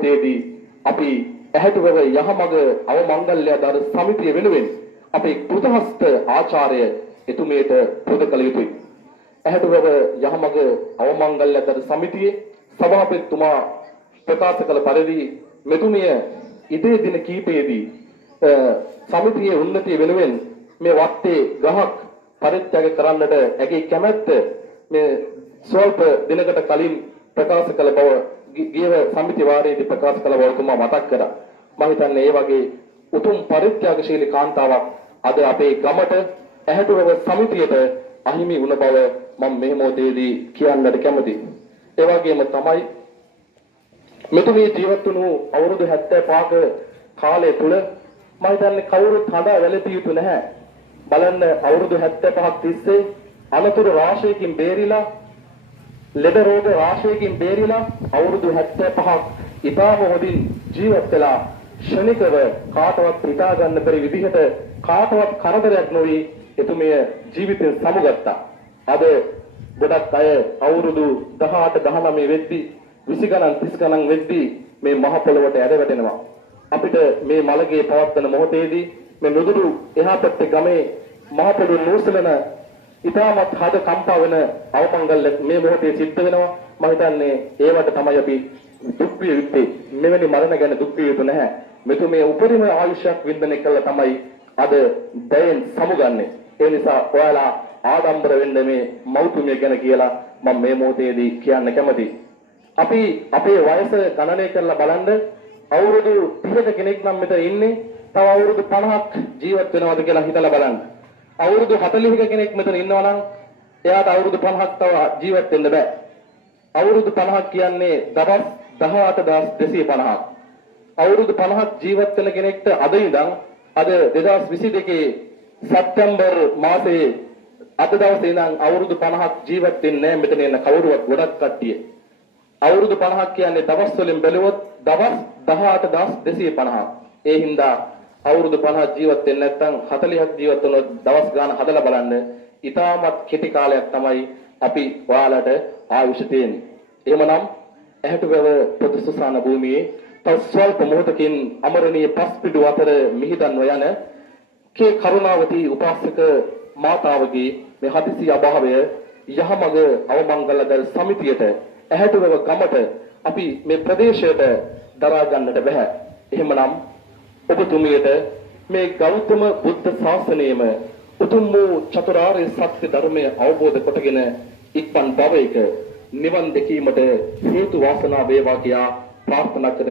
මොහොතේදී අපි ඇහැටුවව යහමඟ අවමංගල්‍යදාර සමිතිය වෙනුවෙන් අපේ කෘතහස්ත ආචාර්ය එතුමියට පුද කළ යුතුයි. ඇහැටුවව යහමඟ අවමංගල්‍යදාර සමිතියේ සභාපතිතුමා ප්‍රකාශ කළ පරිදි මෙතුමිය ඉදිරි දින කිහිපයේදී සමිතියේ උන්නතිය වෙනුවෙන් මේ වත්තේ ගහක් පරිත්‍යාග කරන්නට ඇගේ කැමැත්ත මේ ස්වල්ප දිනකට කලින් ප්‍රකාශ කළ බව ගිය සමිති වාරයේදී ප්‍රකාශ කළ බව තුමා මතක් කරා. මම හිතන්නේ ඒ වගේ උතුම් පරිත්‍යාගශීලී කාන්තාවක් අද අපේ ගමට ඇහැටුවව සමිතියට අහිමි වුණ බව මම මේ මොහොතේදී කියන්නට කැමතියි. ඒ වගේම තමයි මෙතුමිය ජීවත් වුණු අවුරුදු 75ක කාලය තුල මම හිතන්නේ කවුරුත් හඬා වැළපිය යුතු නැහැ. බලන්න අවුරුදු 75ක් තිස්සේ අනතුරු රාශියකින් බේරිලා ලෙඩ රෝග රාශියකින් බේරිලා අවුරුදු 75ක් ඉතාම හොඳින් ජීවත් වෙලා ශනිකව කාටවත් හිතා ගන්න බැරි විදිහට කාටවත් කරදරයක් නොවි එතුමිය ජීවිතේ සමුගත්තා. අද ගොඩක් අය අවුරුදු 18 19 වෙද්දී 20 ගණන් 30 ගණන් වෙද්දී මේ මහ පොළොවට ඇද වැටෙනවා. අපිට මේ මලගේ පවත්වන මොහොතේදී මේ නුදුරු එහා පැත්තේ ගමේ මහ පොළොව නූසලන ඉතාමත් හද කම්පා වෙන අවමංගල්‍ය මේ මොහොතේ සිද්ධ වෙනවා. මම හිතන්නේ ඒවට තමයි අපි දුක් විඳ යුත්තේ. මෙවැනි මරණ ගැන දුක් විඳ යුතු නැහැ. මෙතුමේ උපරිම ආයුෂයක් වින්දනය කළා තමයි අද දැයෙන් සමුගන්නේ. ඒ නිසා ඔයාලා ආඩම්බර වෙන්න මේ මෞතුමිය ගැන කියලා මම මේ මොහොතේදී කියන්න කැමතියි. අපි අපේ වයස ගණනය කරලා බලන්න අවුරුදු 30ක කෙනෙක් නම් මෙතන ඉන්නේ. තව අවුරුදු 50ක් ජීවත් වෙනවද කියලා හිතලා බලන්න. අවුරුදු 40ක කෙනෙක් මෙතන ඉන්නවා නම් එයාට අවුරුදු 50ක් තව ජීවත් වෙන්න බෑ. අවුරුදු 50ක් කියන්නේ දවස් 18250ක්. අවුරුදු 50ක් ජීවත් වෙන කෙනෙක්ට අද ඉඳන් අද 2022 සැප්තැම්බර් මාසයේ අද දවසේ ඉඳන් අවුරුදු 50ක් ජීවත් වෙන්නේ නැහැ මෙතන ඉන්න කවුරුවත් ගොඩක් කට්ටිය. අවුරුදු 50ක් කියන්නේ දවස් වලින් බැලුවොත් දවස් 18250ක්. ඒ හින්දා අවුරුදු 50ක් ජීවත් වෙන්නේ නැත්නම් 40ක් ජීවත් වුණොත් දවස් ගාන හදලා බලන්න ඉතාමත් කෙටි කාලයක් තමයි අපි ඔයාලට ආයුෂ තියෙන්නේ. එහෙමනම් ඇහැටුවව ප්‍රතිසුසාන භූමියේ තව ස්වල්ප මොහොතකින් අමරණීය පස්පිඩු අතර මිහිදන්ව යන කේ කරුණාවතී උපාසක මාතාවගේ මේ හදිසි අභාවය යහමඟ අවමංගලදර සමිතියට ඇහැටුවව ගමට අපි මේ ප්‍රදේශයට දරා ගන්නට බෑ. එහෙමනම් ඔබතුමියට මේ ගෞතම බුද්ධ ශාසනයම උතුම් වූ චතුරාර්ය සත්‍ය ධර්මය අවබෝධ කොටගෙන ඉක්මන් භවයක නිවන් දැකීමට හේතු වාසනා වේවා කියා ප්‍රාර්ථනා